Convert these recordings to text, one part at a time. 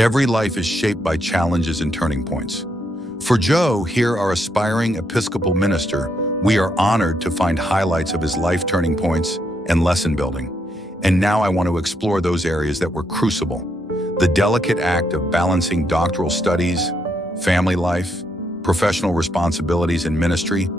Every life is shaped by challenges and turning points. For Joe, here our aspiring Episcopal minister, we are honored to find highlights of his life turning points and lesson building. And now I want to explore those areas that were crucible. The delicate act of balancing doctoral studies, family life, professional responsibilities and ministry,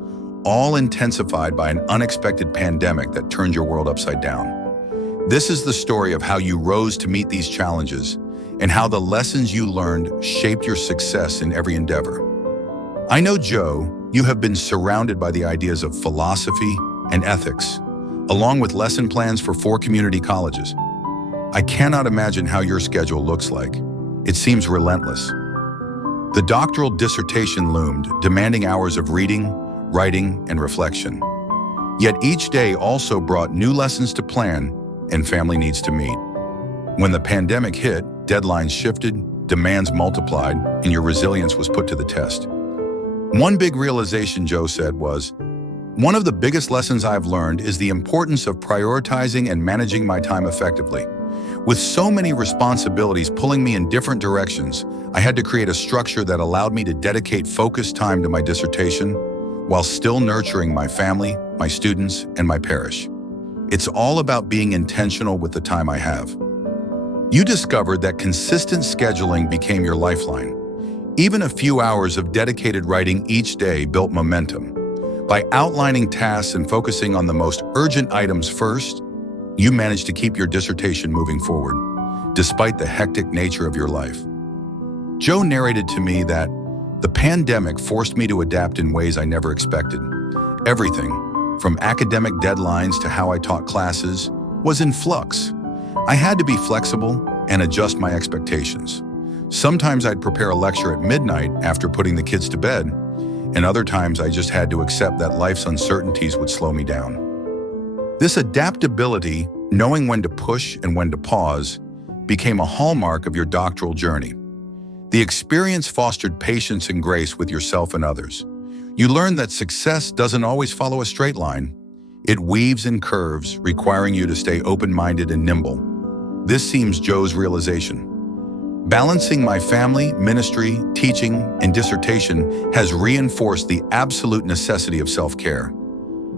all intensified by an unexpected pandemic that turned your world upside down. This is the story of how you rose to meet these challenges and how the lessons you learned shaped your success in every endeavor. I know, Joe, you have been surrounded by the ideas of philosophy and ethics, along with lesson plans for 4 community colleges. I cannot imagine how your schedule looks like. It seems relentless. The doctoral dissertation loomed, demanding hours of reading, writing, and reflection. Yet each day also brought new lessons to plan and family needs to meet. When the pandemic hit, deadlines shifted, demands multiplied, and your resilience was put to the test. One big realization, Joe said, was, "One of the biggest lessons I've learned is the importance of prioritizing and managing my time effectively. With so many responsibilities pulling me in different directions, I had to create a structure that allowed me to dedicate focused time to my dissertation while still nurturing my family, my students, and my parish. It's all about being intentional with the time I have." You discovered that consistent scheduling became your lifeline. Even a few hours of dedicated writing each day built momentum. By outlining tasks and focusing on the most urgent items first, you managed to keep your dissertation moving forward, despite the hectic nature of your life. Joe narrated to me that the pandemic forced me to adapt in ways I never expected. Everything, from academic deadlines to how I taught classes, was in flux. I had to be flexible and adjust my expectations. Sometimes I'd prepare a lecture at midnight after putting the kids to bed, and other times I just had to accept that life's uncertainties would slow me down. This adaptability, knowing when to push and when to pause, became a hallmark of your doctoral journey. The experience fostered patience and grace with yourself and others. You learned that success doesn't always follow a straight line. It weaves in curves, requiring you to stay open-minded and nimble. This seems Joe's realization. Balancing my family, ministry, teaching, and dissertation has reinforced the absolute necessity of self-care.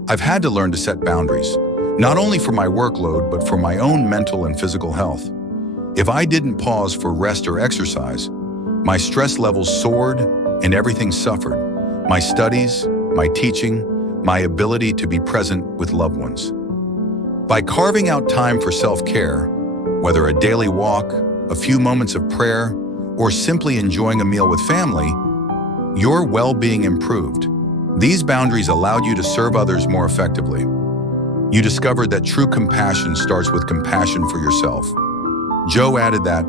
I've had to learn to set boundaries, not only for my workload, but for my own mental and physical health. If I didn't pause for rest or exercise, my stress levels soared and everything suffered. My studies, my teaching, my ability to be present with loved ones. By carving out time for self-care, whether a daily walk, a few moments of prayer, or simply enjoying a meal with family, your well-being improved. These boundaries allowed you to serve others more effectively. You discovered that true compassion starts with compassion for yourself. Joe added that,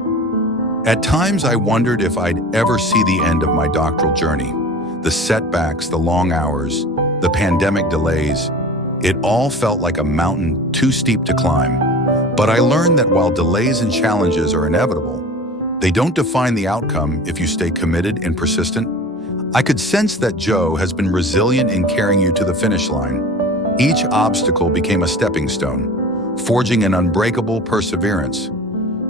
"At times I wondered if I'd ever see the end of my doctoral journey. The setbacks, the long hours, the pandemic delays, it all felt like a mountain too steep to climb. But I learned that while delays and challenges are inevitable, they don't define the outcome if you stay committed and persistent." I could sense that Joe has been resilient in carrying you to the finish line. Each obstacle became a stepping stone, forging an unbreakable perseverance.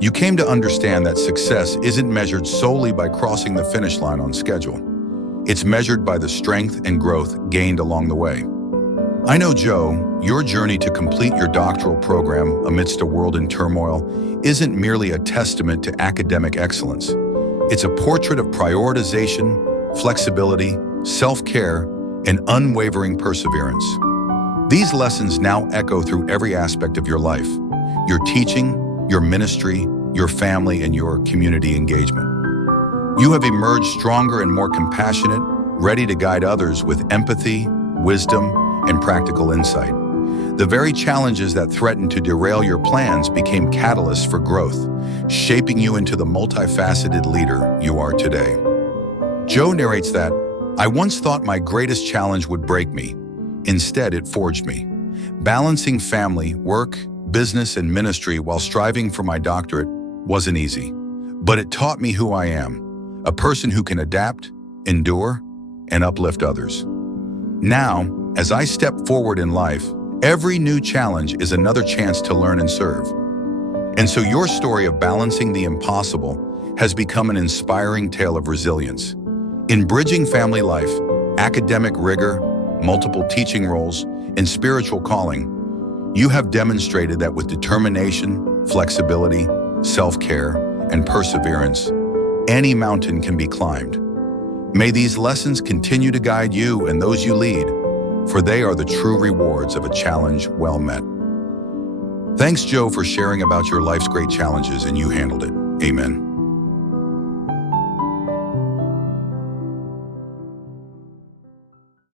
You came to understand that success isn't measured solely by crossing the finish line on schedule. It's measured by the strength and growth gained along the way. I know, Joe, your journey to complete your doctoral program amidst a world in turmoil isn't merely a testament to academic excellence. It's a portrait of prioritization, flexibility, self-care, and unwavering perseverance. These lessons now echo through every aspect of your life: your teaching, your ministry, your family, and your community engagement. You have emerged stronger and more compassionate, ready to guide others with empathy, wisdom, and practical insight. The very challenges that threatened to derail your plans became catalysts for growth, shaping you into the multifaceted leader you are today. Joe narrates that, "I once thought my greatest challenge would break me. Instead, it forged me. Balancing family, work, business, and ministry while striving for my doctorate wasn't easy. But it taught me who I am, a person who can adapt, endure, and uplift others." Now, as I step forward in life, every new challenge is another chance to learn and serve. And so your story of balancing the impossible has become an inspiring tale of resilience. In bridging family life, academic rigor, multiple teaching roles, and spiritual calling, you have demonstrated that with determination, flexibility, self-care, and perseverance, any mountain can be climbed. May these lessons continue to guide you and those you lead, for they are the true rewards of a challenge well met. Thanks, Joe, for sharing about your life's great challenges, and you handled it. Amen.